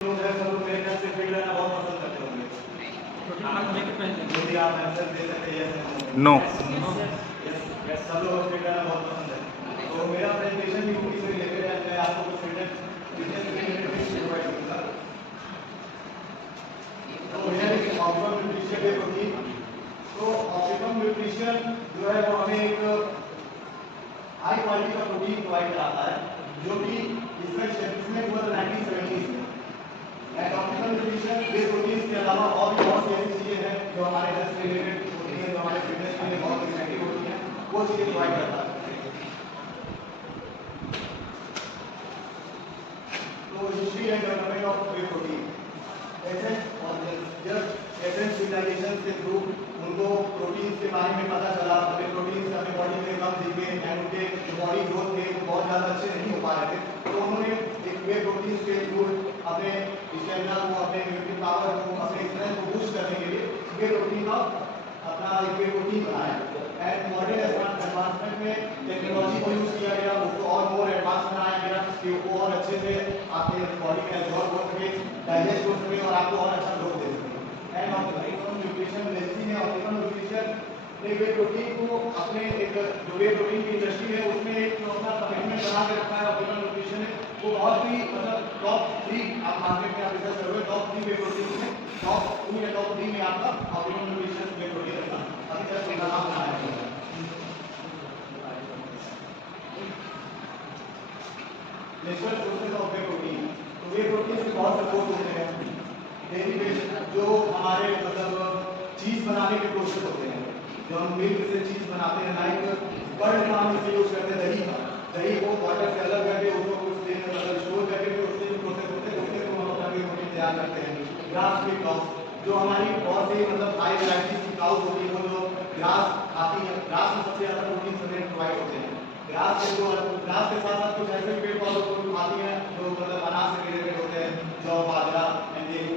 लोग हैं सब लोग मेरे ख्याल से फील्ड रहना बहुत पसंद करते होंगे। यदि आप आंसर दे सकते हैं नो। यस सब लोग फील्ड रहना बहुत पसंद है। तो मेरा प्रेजेंटेशन भी उसी से रिलेटेड है। मैं आपको कुछ फिटनेस फिटनेस से रिलेटेड टिप्स प्रोवाइड करूंगा। तो मेरा एक ऑप्टिमम न्यूट्रिशन है प्रोटीन। तो ऑप्टिमम न्यूट्रिशन जो है वो हमें एक हाई क्वालिटी का प्रोटीन प्रोवाइड कराता है, जो कि इसका इसमें हुआ 1970s में। एंड ऑप्टिमल न्यूट्रिशन ये प्रोटीन के अलावा और भी बहुत सी ऐसी चीजें हैं जो हमारे हेल्थ से रिलेटेड होती हैं, जो हमारे फिटनेस के लिए बहुत इफेक्टिव होती हैं, वो चीजें प्रोवाइड करता है। तो history and development of whey protein civilization के थ्रू उनको प्रोटीन के बारे में पता चला। हमें प्रोटीन अपने बॉडी में कम दिखे एंड उनके जो बॉडी ग्रोथ थे वो बहुत ज़्यादा अच्छे नहीं हो पा रहे थे। तो उन्होंने एक वे प्रोटीन के थ्रू अपने स्टेमिना को, अपने इम्यूनिटी पावर को, अपने स्ट्रेंथ को बूस्ट करने के लिए वे प्रोटीन का अपना एक वे प्रोटीन बनाया। एंड मॉडर्न एडवांसमेंट में टेक्नोलॉजी को यूज़ किया गया, उसको और मोर एडवांस बनाया गया कि वो और अच्छे से आपके बॉडी में एब्जॉर्ब हो सके, डाइजेस्ट हो सके और आपको और अच्छा ग्रोथ दे सके। एंड ऑप्टिमम न्यूट्रिशन लेंसी ने ऑप्टिमम न्यूट्रिशन ने वे प्रोटीन को अपने एक जो वे प्रोटीन की इंडस्ट्री है उसमें एक अपना कमिटमेंट बना के रखा है। ऑप्टिमम न्यूट्रिशन है वो बहुत ही मतलब टॉप 3 आप मार्केट में आप रिसर्च करोगे टॉप 3 वे प्रोटीन में टॉप 2 या टॉप 3 में आपका ऑप्टिमम न्यूट्रिशन वे प्रोटीन रहता है। अभी तक उसका नाम बनाया गया है। Natural sources of whey protein. तो वे प्रोटीन से बहुत सपोर्ट होते हैं डेली बेसिस जो हमारे मतलब चीज़ बनाने के प्रोसेस होते हैं, जो हम मिल्क से चीज़ बनाते हैं, लाइक बर्ड में हम इसे यूज़ करते हैं दही का। दही को वाटर से अलग करके उसको कुछ दिन मतलब स्टोर करके फिर उससे जो प्रोसेस होते हैं उससे हम अपना वे प्रोटीन तैयार करते हैं। ग्रास फीड काउस जो हमारी बहुत ही मतलब हाई वैरायटीज की काउस होती है, वो जो ग्रास खाती है, ग्रास में सबसे ज़्यादा प्रोटीन हमें प्रोवाइड होते हैं। ग्रास के साथ साथ कुछ ऐसे पेड़ पौधों को भी खाती हैं जो मतलब अनाज से रिलेटेड होते हैं, जौ, बाजरा एंड गेहूं।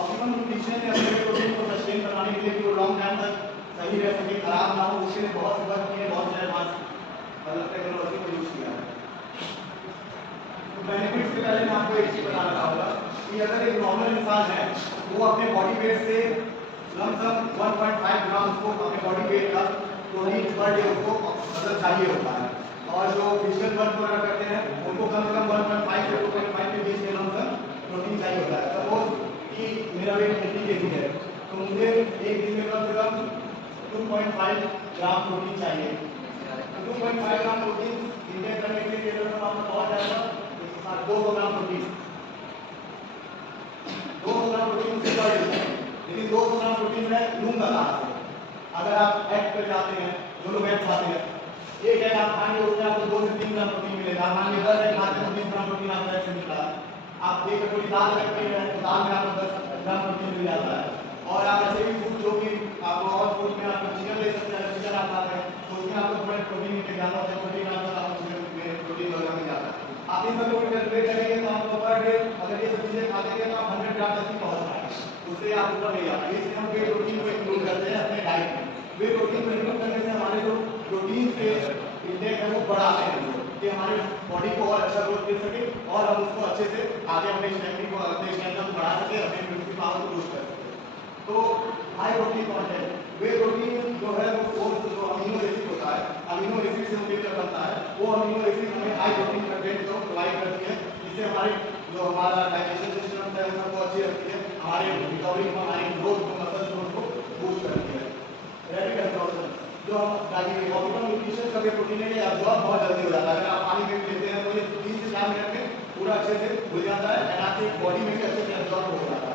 ऑप्टिमम न्यूट्रिशन ने अपने प्रोटीन को सस्टेन बनाने के लिए कि वो लॉन्ग टाइम तक सही रह सके, खराब ना हो, उसके लिए बहुत से वर्क किए, बहुत से एडवांस मतलब टेक्नोलॉजी को यूज़ किया है। तो बेनिफिट्स के पहले मैं आपको एक चीज़ बताना चाहूँगा कि अगर एक नॉर्मल इंसान है वो अपने बॉडी वेट से लमसम 1.5 ग्राम उसको अपने बॉडी वेट का प्रोटीन पर डे उसको मतलब चाहिए होता है। और जो फिजिकल वर्क वगैरह करते हैं उनको कम से कम 1.5 से 2.5 के बीच में लमसम प्रोटीन चाहिए होता है। सपोज कि मेरा वेट 80 kg है तो मुझे एक दिन में कम से कम 2.5 ग्राम प्रोटीन चाहिए। तो 2.5 ग्राम प्रोटीन इंटेक करने के लिए आपका बहुत जाएगा 200 ग्राम प्रोटीन। 200 ग्राम प्रोटीन से बढ़ जाता है, लेकिन 200 ग्राम प्रोटीन मैं लूंगा कहाँ से? अगर आप एग पर जाते हैं, जो लोग एग खाते हैं, एक एग आप खाएंगे उसमें आपको 2 से 3 ग्राम प्रोटीन मिलेगा। मान लीजिए 10 एग खाते हैं 20 ग्राम प्रोटीन आपको एग से मिलता है। आप एक कटोरी दाल रखते हैं तो दाल में आपको 10 ग्राम प्रोटीन मिल जाता है। और आप ऐसे भी फूड जो कि आपको और फूड में आप चिकन ले सकते हैं, चिकन आप खाते हैं तो उसमें आपको थोड़ा प्रोटीन इंटेक ज़्यादा होता है, प्रोटीन आपको चिकन में प्रोटीन वगैरह मिल जाता है। आप इन सब को कैलकुलेट करेंगे तो आपको पर डे अगर ये सब चीज़ें खाते हैं तो आप 100 ग्राम तक ही पहुँच पाएंगे, उससे आप ऊपर नहीं जाते। इसलिए हम वे प्रोटीन को इंक्लूड करते हैं अपने डाइट में। वे प्रोटीन को इंक्लूड करने से हमारे जो प्रोटीन के इंटेक है वो बढ़ाते हैं कि हमारे बॉडी को और अच्छा ग्रोथ मिल सके और हम उसको अच्छे से आगे अपने स्टैमिना को बढ़ा सके, अपने इम्यूनिटी पावर को बूस्ट कर सके। तो हाई प्रोटीन कंटेंट वे प्रोटीन जो है वो जो अमीनो एसिड होता है, अमीनो एसिड से मिलकर बनता है, वो अमीनो एसिड हमें हाई प्रोटीन कंटेंट को प्रोवाइड करती है, जिससे हमारे जो हमारा डाइजेशन सिस्टम है उसको अच्छी रखती है, हमारे रिकवरी को, हमारी ग्रोथ को, मसल ग्रोथ को बूस्ट करती है। रैपिड एब्जॉर्प्शन जो हम ऑप्टिमम न्यूट्रिशन का वे प्रोटीन है ये एब्जॉर्ब बहुत जल्दी हो जाता है। अगर आप पानी में लेते हैं तो ये 3 से 4 मिनट में पूरा अच्छे से घुल जाता है एंड आपके बॉडी में भी अच्छे से एब्जॉर्ब हो जाता है।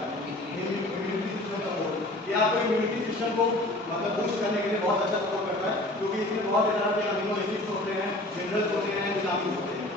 ये आपको इम्यूनिटी सिस्टम को मतलब बूस्ट करने के लिए बहुत अच्छा सपोर्ट करता है, क्योंकि इसमें बहुत तरह के अमीनो एसिड्स होते हैं, मिनरल्स होते हैं, विटामिन होते हैं।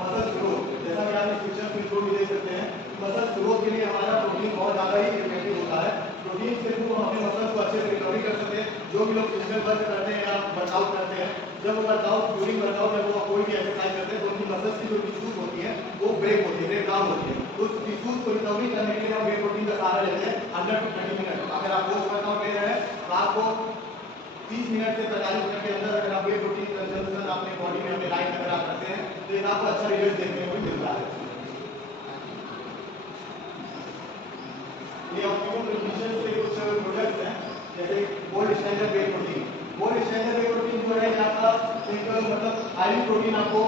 मसल ग्रोथ जैसा कि आप इस पिक्चर में इंट्रो भी देख सकते हैं, मसल ग्रोथ के लिए हमारा प्रोटीन बहुत ज़्यादा ही इफेक्टिव होता है। प्रोटीन से हम अपने मसल को अच्छे से रिकवरी कर सकते हैं। जो भी लोग फिजिकल वर्क करते हैं या वर्कआउट करते हैं, जब वो वर्कआउट ड्यूरिंग वर्कआउट में वो कोई भी एक्सरसाइज करते हैं तो उनकी मसल्स की जो टिश्यूज होती है वो ब्रेक होती है, ब्रेक डाउन होती है। उस टिश्यूज को रिकवरी करने के लिए हम वे प्रोटीन का सहारा लेते हैं अंडर टू 30 मिनट। अगर आप रोज वर्कआउट ले रहे हैं तो आपको 30 मिनट से 45 मिनट के अंदर अगर आप वे प्रोटीन कंजम्पशन अपने बॉडी में अपने डाइट अगर आप करते हैं तो एक आपको अच्छा रिजल्ट देखने को मिलता है। ये ऑप्टिमम न्यूट्रिशन से कुछ प्रोडक्ट्स हैं, जैसे गोल्ड स्टैंडर्ड वे प्रोटीन। गोल्ड स्टैंडर्ड वे प्रोटीन जो है आपका एक मतलब हाई प्रोटीन आपको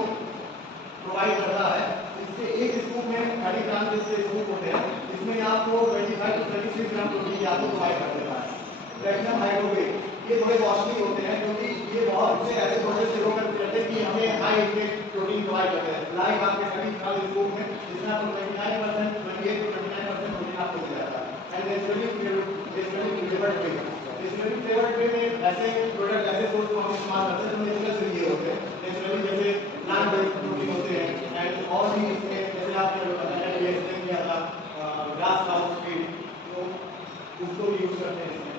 प्रोवाइड करता है। इससे एक स्कूप में 30 ग्राम जैसे स्कूप होते हैं, इसमें आपको 25 to 36 ग्राम प्रोटीन आपको प्रोवाइड कर देता है। प्लेटिनम हाइड्रोवेट ये थोड़े कॉस्टली होते हैं, क्योंकि ये बहुत से ऐसे प्रोसेस से होकर करते हैं कि हमें हाई इंटेक प्रोटीन प्रोवाइड करते हैं। लाइक आपके 30 ग्राम स्कूप में जिसमें आपको 29%, 28 to 29% प्रोटीन आपको मिल जाता है। And naturally flavoured whey, naturally flavoured whey में ऐसे प्रोडक्ट, ऐसे सोर्स को हम इस्तेमाल करते हैं जो नेचुरल से ये होते हैं, नेचुरली जैसे प्लांट बेस्ड प्रोटीन होते हैं। एंड और भी इसमें जैसे आपने ये एक्सप्लेन किया था ग्रास काउ फीड, तो उसको भी यूज करते हैं इसमें।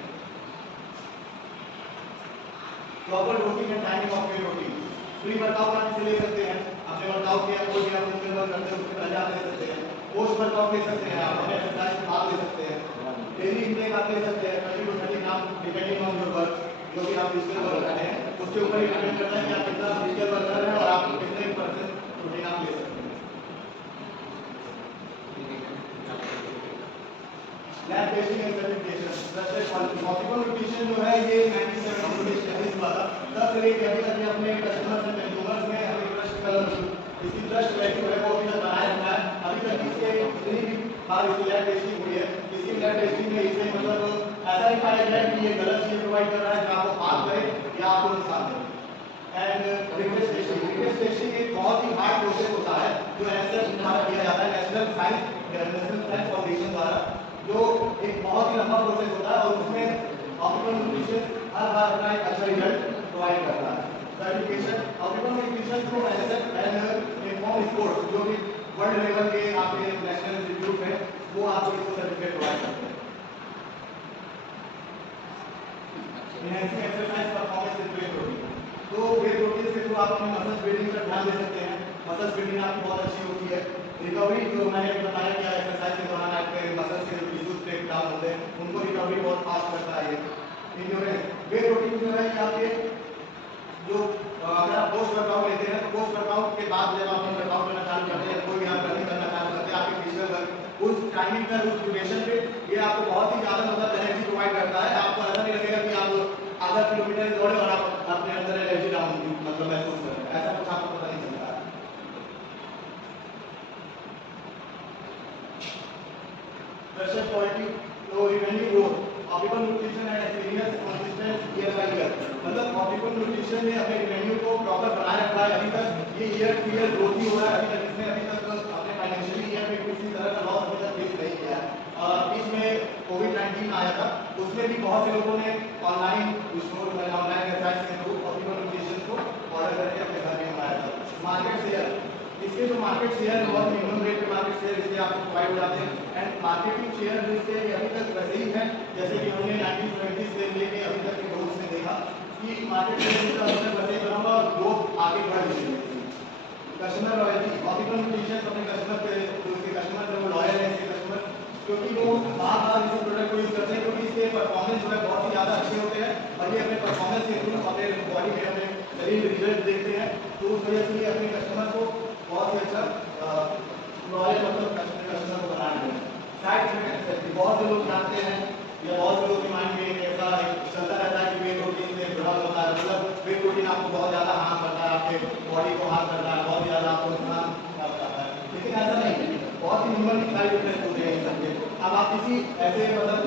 Proper dosing and timing of protein, pre workout आप इसे ले सकते हैं, आपने वर्कआउट किया कोई भी आप जिम वर्क करते हैं उसके पहले आप ले सकते हैं, पोस्ट वर्कआउट ले सकते हैं, आप अपने एक्सरसाइज के बाद ले सकते हैं, डेली इंटेक आप ले सकते हैं 20 to 30 gram depending on your work, जो भी आप फिजिकल वर्क करते हैं उसके ऊपर डिपेंड करता है कि आप कितना फिजिकल वर्क कर रहे हैं और आप कितने % प्रोटीन आप ले सकते हैं। Lab testing and certification, trusted quality. Optimal nutrition जो है ये 97 स्टडीज वाला तब से लेके अभी तक ये अपने कस्टमर्स एंड कंज्यूमर्स में अभी ट्रस्ट कर इसकी ट्रस्ट वैल्यू है वो अभी तक बनाए रखा है। अभी तक इसके जितनी भी बार इसकी लैब टेस्टिंग हुई है, इसकी लैब टेस्टिंग में इसे मतलब ऐसा नहीं पाया गया कि ये गलत चीज प्रोवाइड कर रहा है जो आपको हार्म करे या आपको नुकसान करे। एंड रिक्वेस्ट टेस्टिंग एक बहुत ही हार्ड प्रोसेस होता है जो एनएसएफ द्वारा किया जाता है, नेशनल साइंस फाउंडेशन द्वारा, जो एक बहुत ही लंबा प्रोसेस होता है और उसमें ऑप्टिमल न्यूट्रिशन हर बार अपना एक अच्छा रिजल्ट प्रोवाइड करता है। सर्टिफिकेशन ऑप्टिमल न्यूट्रिशन को एनएसएफ एंड इन्फॉर्म स्पोर्ट्स जो कि वर्ल्ड लेवल के आपके नेशनल इंस्टीट्यूट है वो आपको इसको सर्टिफिकेट प्रोवाइड करते हैं। Enhancing exercise performance in way protein, तो वे प्रोटीन से जो आप अपने मसल्स बिल्डिंग पर ध्यान दे सकते हैं, मसल्स बिल्डिंग आपकी बहुत अच्छी होती है। रिकवरी जो मैंने बताया कि एक्सरसाइज के दौरान आपके मसल्स के जो टिश्यूज ब्रेक डाउन होते हैं उनको रिकवरी बहुत फास्ट करता है। इंड्योरेंस वे प्रोटीन जो है कि आपके जो अगर आप पोस्ट वर्कआउट लेते हैं तो पोस्ट वर्कआउट के बाद जब आप वर्कआउट करना चालू करते हैं, कोई भी आप रनिंग करना चालू करते हैं, आपके फिजिकल वर्क उस टाइमिंग पर, उस ड्यूरेशन पे ये आपको बहुत ही ज़्यादा मतलब एनर्जी प्रोवाइड करता है। आपको ऐसा नहीं लगेगा कि आप आधा किलोमीटर दौड़े और आप अपने अंदर एनर्जी डाउन मतलब महसूस करें, ऐसा कुछ आपको पता नहीं चलता है। प्रेशर क्वालिटी, तो revenue growth, optimal nutrition and experience consistent year by year, मतलब ऑप्टिमल न्यूट्रिशन ने अपने रिवेन्यू को प्रॉपर बनाए रखा है। अभी तक ये ईयर टू ईयर ग्रोथ ही हो रहा है। अभी तक इसने अभी तक अपने फाइनेंशियली ईयर में किसी तरह का लॉस अभी तक फेस नहीं किया है। बीच में कोविड-19 आया था, उसमें भी बहुत से लोगों ने ऑनलाइन स्टोर में ऑनलाइन वेबसाइट के थ्रू ऑप्टिमल न्यूट्रिशन को ऑर्डर करके अपने घर में मंगाया था। मार्केट शेयर, इसके जो मार्केट शेयर बहुत मिनिमम रेट पे मार्केट शेयर इससे आपको प्रोवाइड हो जाते हैं। एंड मार्केटिंग शेयर जो इससे अभी तक वैसे ही है जैसे कि हमने 1920 से लेके अभी तक के ग्रोथ से देखा कि मार्केट शेयर इसका अभी तक वैसे ही बना हुआ, ग्रोथ आगे बढ़ रही है। कस्टमर लॉयल्टी, ऑप्टिमल न्यूट्रिशन अपने कस्टमर पे जो इसके कस्टमर है वो लॉयल है इसके कस्टमर, क्योंकि वो बार-बार इस प्रोडक्ट को यूज करते हैं, क्योंकि इसके परफॉर्मेंस जो है बहुत ही ज़्यादा अच्छे होते हैं और ये अपने परफॉर्मेंस के थ्रू अपने बॉडी में अपने शरीर में रिजल्ट देखते हैं। तो उस वजह से ये अपने कस्टमर को बहुत ही अच्छा लॉयल मतलब कस्टमर को बना रहे हैं। साइड इफेक्ट, बहुत से लोग जानते हैं या बहुत से लोग के माइंड में एक ऐसा चलता रहता है कि वे प्रोटीन से जुड़ा होता है, मतलब वे प्रोटीन आपको बहुत ज़्यादा हार्म करता है, आपके बॉडी को हार्म करता है, बहुत ज़्यादा आपको नुकसान करता है, लेकिन ऐसा नहीं है। बहुत ही मिनिमल साइड इफेक्ट होते हैं इन सबके। अब आप किसी ऐसे मतलब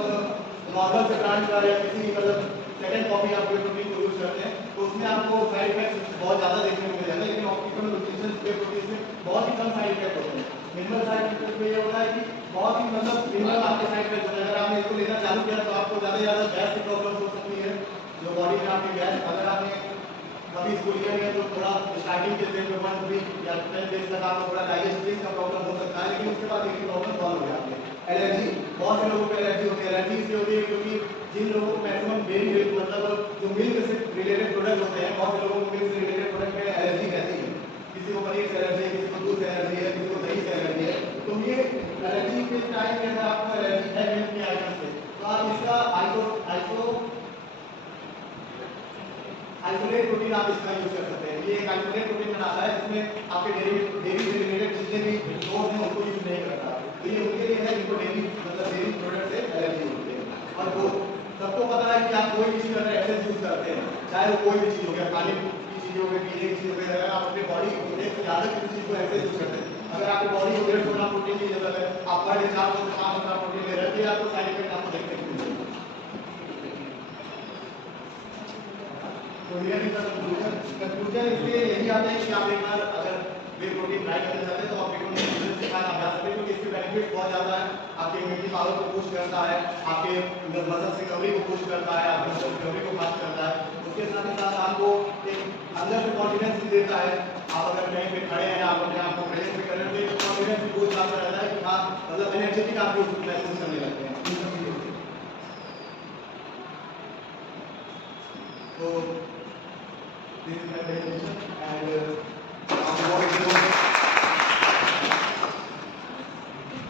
नॉर्मल से ब्रांड का या किसी मतलब सेकेंड कॉपी आप वे प्रोटीन को यूज करते हैं तो उसमें आपको साइड इफेक्ट बहुत ज़्यादा देखने को मिल जाता है, लेकिन ऑप्टिमल न्यूट्रिशन वे प्रोटीन में बहुत ही कम साइड इफेक्ट होते हैं। मिनिमल साइड इफेक्ट में ये होता है कि बहुत ही मतलब मिनिमल आपके साइड इफेक्ट होता है। अगर आपने इसको लेना चालू किया तो आपको ज़्यादा से ज़्यादा गैस की प्रॉब्लम हो सकती है, जो बॉडी में आपकी गैस, अगर आपने कभी इसको लिया है तो थोड़ा स्टार्टिंग के दिन में 1 वीक या 10 डेज तक आपको थोड़ा डाइजेस्टिव का प्रॉब्लम हो सकता है, लेकिन उसके बाद एक प्रॉब्लम सॉल्व हो जाती है। एलर्जी, बहुत से लोगों को एलर्जी होती है। एलर्जी इसलिए होती है क्योंकि जिन लोगों को मैक्सिमम डेयरी मिल्क मतलब जो मिल्क से रिलेटेड प्रोडक्ट होते हैं, बहुत से लोगों को मिल्क से रिलेटेड प्रोडक्ट में एलर्जी रहती है। किसी को पनीर से एलर्जी है, किसी को दूध से एलर्जी है, किसी को दही से एलर्जी है। तो ये एलर्जी के टाइम में अगर आपको एलर्जी है मिल्क के आइटम से तो आप इसका आइसोलेट प्रोटीन आप इसका यूज कर सकते हैं। ये एक आइसोलेट प्रोटीन बनाता है जिसमें आपके डेयरी से रिलेटेड जितने भी सोर्स हैं उनको यूज नहीं करता। तो ये उनके लिए है जिनको डेयरी मतलब डेयरी प्रोडक्ट से एलर्जी होती है। और वो सबको पता है कि आप कोई भी चीज़ अगर एसेंस यूज करते हैं, चाहे वो कोई भी चीज़ हो गया, खाने की चीज़ हो गई, पीने की चीज़ हो गई, अगर आप अपनी बॉडी को एक से ज़्यादा किसी चीज़ को एसेंस यूज करते हैं, अगर आपकी बॉडी को 150 ग्राम प्रोटीन की जरूरत है, आप पर डे 400 से 500 ग्राम प्रोटीन ले रहे हैं, आपको साइड इफेक्ट आपको देखने को मिलेगा। तो ये कंक्लूजन इसलिए यही आता है कि आप एक बार अगर वे प्रोटीन ट्राई करना चाहते हैं तो आप बिल्कुल बिजनेस के साथ आप जा सकते हैं, क्योंकि इसके बेनिफिट बहुत ज़्यादा है। आपके इम्यूनिटी पावर को बूस्ट करता है, आपके मसल्स रिकवरी को बूस्ट करता है, आपके मसल रिकवरी को फास्ट करता है। उसके साथ ही साथ आपको एक अंदर से कॉन्फिडेंस देता है। आप अगर कहीं पे खड़े हैं, आप अपने आप को प्रेजेंट में कर रहे हैं, तो कॉन्फिडेंस भी बूस्ट आता रहता है कि हाँ मतलब एनर्जेटिक आप महसूस करने लगते हैं। तो this is my presentation and